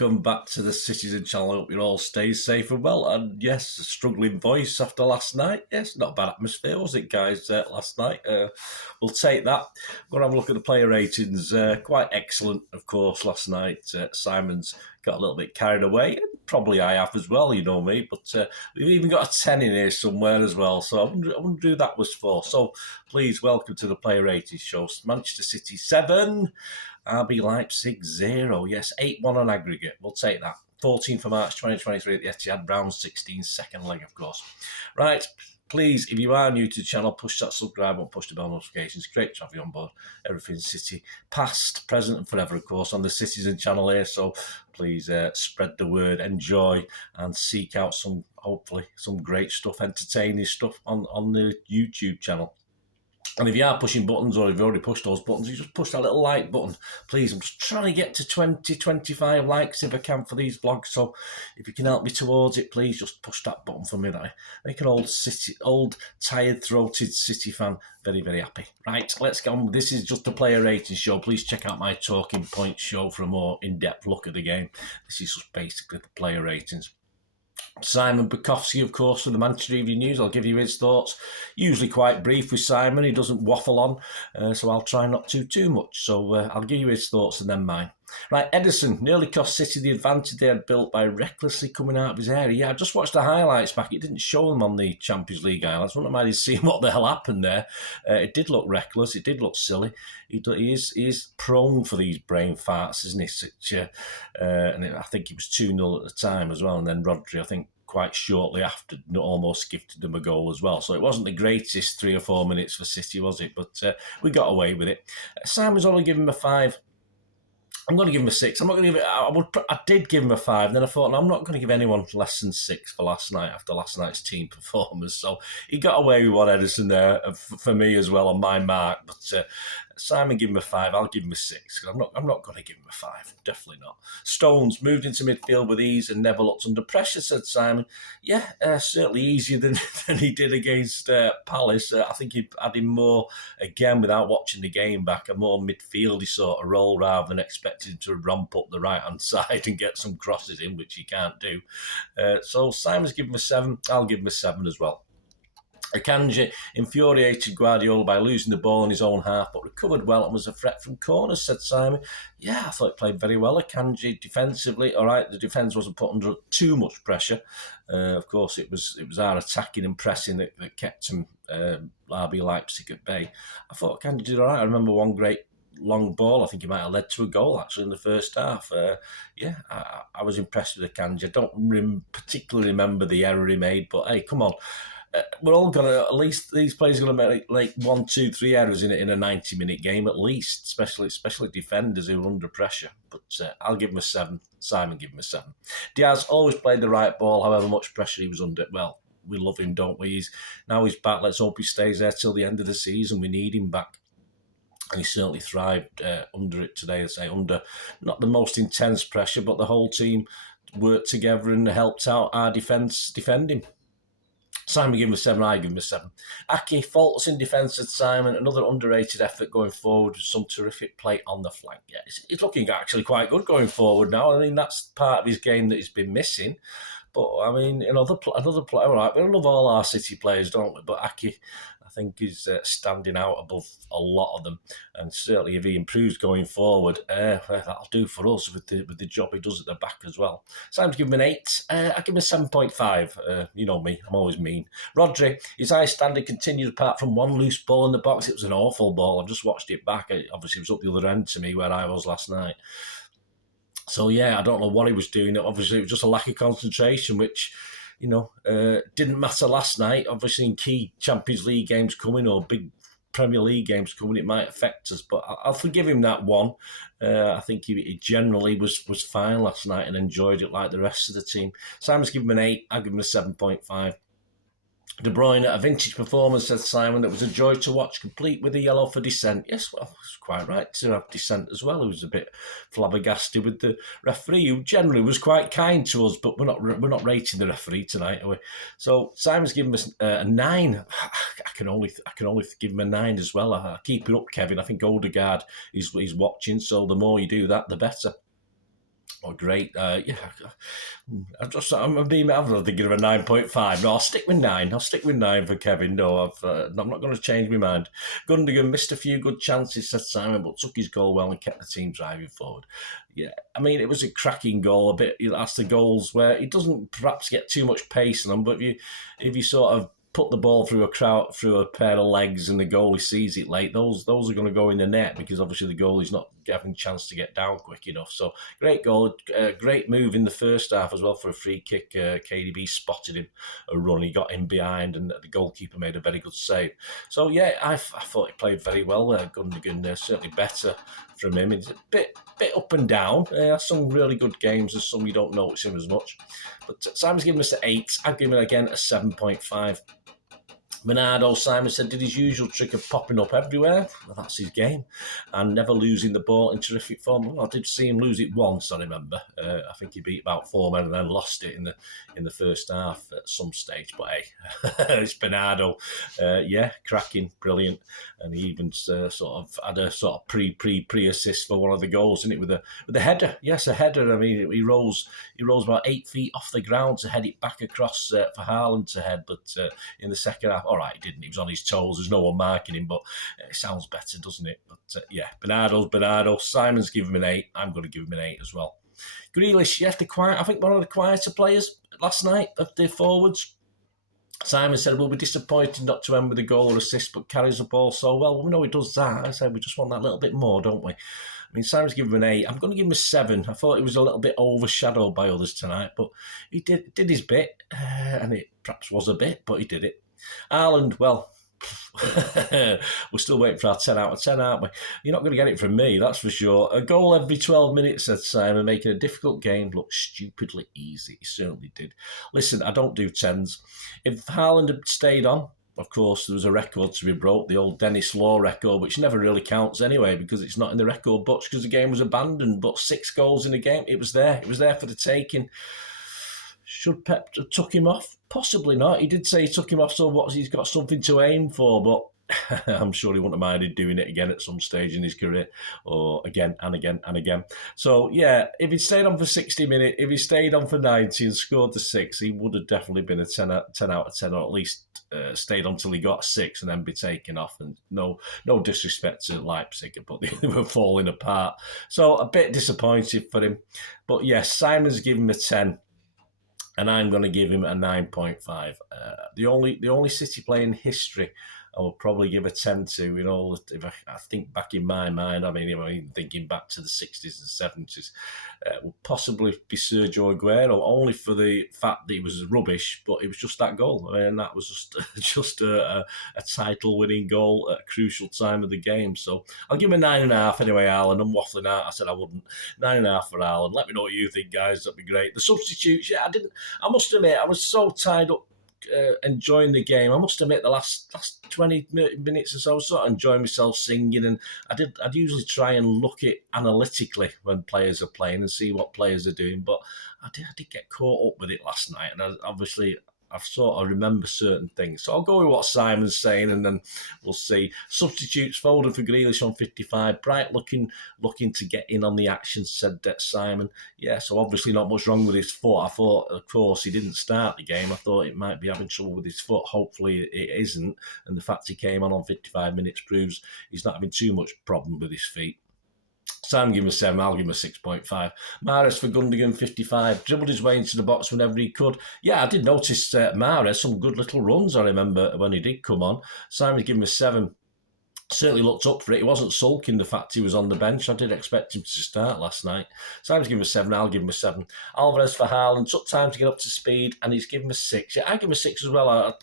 welcome back to the Citizen channel. I hope you all stay safe and well. And yes, a struggling voice after last night. Yes, not a bad atmosphere, was it, guys, last night? We'll take that. We're going to have a look at the player ratings. Quite excellent, of course, last night. Simon's got a little bit carried away. Probably I have as well, you know me. But we've even got a 10 in here somewhere as well. So I wonder who that was for. So please welcome to the player ratings show. Manchester City 7. RB Leipzig 0. Yes, 8-1 on aggregate. We'll take that. 14th of March 2023 at the Etihad. Round 16, second leg, of course. Right, please, if you are new to the channel, push that subscribe button, push the bell notifications. Great to have you on board. Everything City, past, present and forever, of course, on the Citizen channel here. So please spread the word, enjoy and seek out some, hopefully, some great stuff, entertaining stuff on the YouTube channel. And if you are pushing buttons, or if you've already pushed those buttons, you just push that little like button. Please, I'm just trying to get to 20, 25 likes if I can for these vlogs. So if you can help me towards it, please just push that button for me. That I make an old tired-throated City fan very, very happy. Right, let's get on. This is just a player rating show. Please check out my Talking Points show for a more in-depth look at the game. This is just basically the player ratings. Simon BAJKOWSKI, of course, for the Manchester Evening News. I'll give you his thoughts. Usually quite brief with Simon. He doesn't waffle on, so I'll try not to too much. So I'll give you his thoughts and then mine. Right, Eders nearly cost City the advantage they had built by recklessly coming out of his area. Yeah, I just watched the highlights back. It didn't show them on the Champions League highlights. I wouldn't mind seeing what the hell happened there. It did look reckless. It did look silly. He is prone for these brain farts, isn't he? And I think he was 2-0 at the time as well. And then Rodri, I think, quite shortly after, almost gifted them a goal as well. So it wasn't the greatest 3 or 4 minutes for City, was it? But we got away with it. Simon's only given him a 5. I'm going to give him a 6. I'm not going to give it. I did give him a 5. And then I thought, no, I'm not going to give anyone less than 6 for last night after last night's team performance. So he got away with one, Edison, there for me as well on my mark. But Simon gave him a 5. I'll give him a 6 because I'm not going to give him a 5. Definitely not. Stones moved into midfield with ease and never looked under pressure, said Simon. Yeah, certainly easier than he did against Palace. I think he had him more, again, without watching the game back, a more midfieldy sort of role rather than expecting to ramp up the right-hand side and get some crosses in, which he can't do. So Simon's given him a 7. I'll give him a 7 as well. Akanji infuriated Guardiola by losing the ball in his own half, but recovered well and was a threat from corners, said Simon. Yeah, I thought he played very well. Akanji defensively, all right, the defence wasn't put under too much pressure. Of course, it was our attacking and pressing that kept him, RB Leipzig at bay. I thought Akanji did all right. I remember one great long ball. I think he might have led to a goal, actually, in the first half. Yeah, I was impressed with Akanji. I don't particularly remember the error he made, but hey, come on. We're all going to, at least these players are going to make like 1, 2, 3 errors in a 90-minute game at least, especially defenders who are under pressure. But I'll give him a 7. Simon give him a 7. Diaz always played the right ball, however much pressure he was under. Well, we love him, don't we? Now he's back. Let's hope he stays there till the end of the season. We need him back. And he certainly thrived under it today, I'd say, under not the most intense pressure, but the whole team worked together and helped out our defence defend him. Simon gave him a 7, I give him a 7. Aki, faults in defence, said Simon. Another underrated effort going forward with some terrific play on the flank. Yeah, he's looking actually quite good going forward now. I mean, that's part of his game that he's been missing. But, I mean, another player, all right, we love all our City players, don't we? But Aki, I think, is standing out above a lot of them. And certainly if he improves going forward, that'll do for us with the job he does at the back as well. Simon's given him an 8. I give him a 7.5. You know me, I'm always mean. Rodri, his high standard continued apart from one loose ball in the box. It was an awful ball. I've just watched it back. Obviously, it was up the other end to me where I was last night. So, yeah, I don't know what he was doing. Obviously, it was just a lack of concentration, which, you know, didn't matter last night. Obviously, in key Champions League games coming or big Premier League games coming, it might affect us. But I'll forgive him that one. I think he generally was fine last night and enjoyed it like the rest of the team. Simon's given him an 8. I'll give him a 7.5. De Bruyne, a vintage performance, said Simon, that was a joy to watch, complete with a yellow for dissent. Yes, well, it's quite right to have dissent as well. He was a bit flabbergasted with the referee, who generally was quite kind to us, but we're not rating the referee tonight, are we? So Simon's given us a 9. I can only give him a 9 as well. I keep it up, Kevin. I think Odegaard is watching, so the more you do that, the better. Oh, great. Yeah. I'm being, I'm not thinking of a 9.5. No, I'll stick with 9. I'll stick with 9 for Kevin. No, I'm not going to change my mind. Gundogan missed a few good chances, said Simon, but took his goal well and kept the team driving forward. Yeah, I mean, it was a cracking goal. A bit, that's the goals where he doesn't perhaps get too much pace on them, but if you sort of put the ball through a pair of legs, and the goalie sees it late, those are going to go in the net, because obviously the goalie's not having a chance to get down quick enough. So great goal, great move in the first half as well for a free kick. KDB spotted him a run, he got in behind, and the goalkeeper made a very good save. So yeah, I thought he played very well. Gundogan certainly better from him. It's a bit up and down. Some really good games, and some you don't notice him as much. But Simon's giving us an 8. I've given him again a 7.5. Bernardo, Simon said, did his usual trick of popping up everywhere. Well, that's his game. And never losing the ball in terrific form. Well, I did see him lose it once, I remember. I think he beat about 4 men and then lost it in the first half at some stage. But hey, it's Bernardo. Yeah, cracking, brilliant. And he even sort of had a sort of pre-assist for one of the goals, didn't it? With a header. Yes, a header. I mean, he rose about 8 feet off the ground to head it back across for Haaland to head. But in the second half, all right, he didn't. He was on his toes. There's no one marking him, but it sounds better, doesn't it? But yeah, Bernardo. Simon's given him an 8. I'm going to give him an 8 as well. Grealish, yes, I think one of the quieter players last night of the forwards. Simon said, we'll be disappointed not to end with a goal or assist, but carries the ball so well. We know he does that. I said, we just want that little bit more, don't we? I mean, Simon's given him an 8. I'm going to give him a 7. I thought he was a little bit overshadowed by others tonight, but he did his bit, and it perhaps was a bit, but he did it. Haaland, well, we're still waiting for our 10 out of 10, aren't we? You're not going to get it from me, that's for sure. A goal every 12 minutes, said Simon, making a difficult game look stupidly easy. He certainly did. Listen, I don't do 10s. If Haaland had stayed on, of course, there was a record to be broke, the old Dennis Law record, which never really counts anyway, because it's not in the record books, because the game was abandoned. But 6 goals in a game, it was there. It was there for the taking. Should Pep have took him off? Possibly not. He did say he took him off, so he's got something to aim for, but I'm sure he wouldn't have minded doing it again at some stage in his career, or again and again and again. So, yeah, if he stayed on for 60 minutes, if he stayed on for 90 and scored the 6, he would have definitely been a 10 out of 10, or at least stayed on till he got 6 and then be taken off. And no disrespect to Leipzig, but they were falling apart. So, a bit disappointed for him. But, yes, Simon's given him a 10. And I'm going to give him a 9.5. The only City player in history I will probably give a 10 to. You know, if I think back in my mind, I mean, even thinking back to the 60s and 70s, would possibly be Sergio Aguero, only for the fact that he was rubbish, but it was just that goal. And that was just a title-winning goal at a crucial time of the game. So I'll give him a 9.5 anyway, Alan. I'm waffling out. I said I wouldn't. 9.5 for Alan. Let me know what you think, guys. That'd be great. The substitutes, yeah, I must admit, I was so tied up enjoying the game. I must admit, the last 20 minutes or so, I was sort of enjoying myself singing, and I'd usually try and look at analytically when players are playing and see what players are doing, but I did get caught up with it last night, and I sort of remember certain things. So I'll go with what Simon's saying, and then we'll see. Substitutes, Foden for Grealish on 55. Bright looking to get in on the action, said Simon. Yeah, so obviously not much wrong with his foot. I thought, of course, he didn't start the game. I thought it might be having trouble with his foot. Hopefully it isn't. And the fact he came on 55 minutes proves he's not having too much problem with his feet. Sam gave him a 7, I'll give him a 6.5. Mahrez for Gundogan, 55. Dribbled his way into the box whenever he could. Yeah, I did notice Mahrez, some good little runs, I remember, when he did come on. Simon gave him a 7. Certainly looked up for it. He wasn't sulking the fact he was on the bench. I did expect him to start last night. Simon's given him a 7, I'll give him a 7. Alvarez for Haaland, took time to get up to speed, and he's given him a 6. Yeah, I give him a 6 as well. I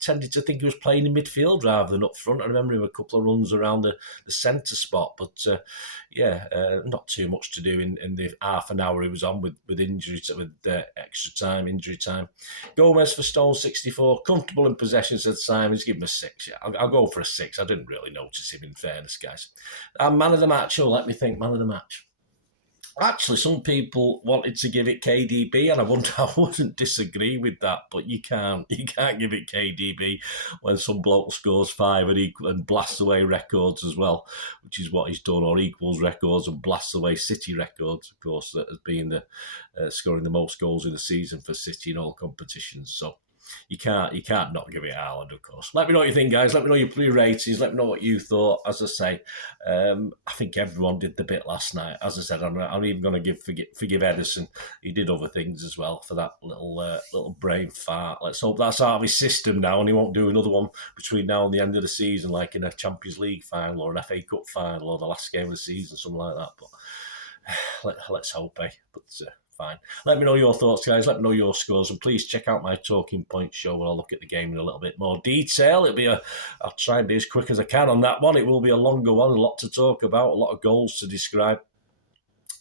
tended to think he was playing in midfield rather than up front. I remember him a couple of runs around the centre spot, but not too much to do in the half an hour he was on with injury, with extra time, injury time. Gomez for Stone, 64. Comfortable in possession, said Simon. He's given him a 6. Yeah, I'll go for a 6. I didn't really notice him, in fairness, guys. Man of the match, let me think, man of the match. Actually, some people wanted to give it KDB, and I wouldn't disagree with that. But you can't give it KDB when some bloke scores 5 and blasts away records as well, which is what he's done, or equals records and blasts away City records, of course, that has been the scoring the most goals in the season for City in all competitions. So. You can't not give it Haaland, of course. Let me know what you think, guys. Let me know your ratings. Let me know what you thought. As I say, I think everyone did the bit last night. As I said, I'm even going to forgive Ederson. He did other things as well for that little brain fart. Let's hope that's out of his system now, and he won't do another one between now and the end of the season, like in a Champions League final or an FA Cup final or the last game of the season, something like that. But let's hope, eh? But fine. Let me know your thoughts, guys. Let me know your scores, and please check out my Talking Points show where I'll look at the game in a little bit more detail. I'll try and be as quick as I can on that one. It will be a longer one, a lot to talk about, a lot of goals to describe.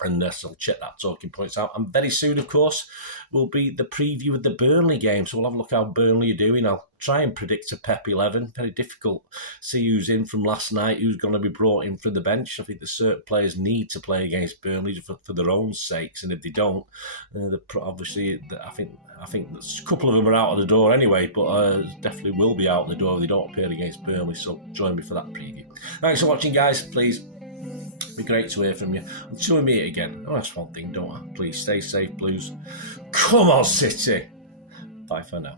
And so check that Talking Points out. And very soon, of course, will be the preview of the Burnley game. So we'll have a look how Burnley are doing. I'll try and predict a Pep 11. Very difficult. See who's in from last night, who's going to be brought in from the bench. I think the certain players need to play against Burnley for their own sakes. And if they don't, obviously, I think a couple of them are out of the door anyway, but definitely will be out of the door if they don't appear against Burnley. So join me for that preview. Thanks for watching, guys. Please. Be great to hear from you. Until we meet again, that's one thing, don't I? Please stay safe, Blues. Come on, City. Bye for now.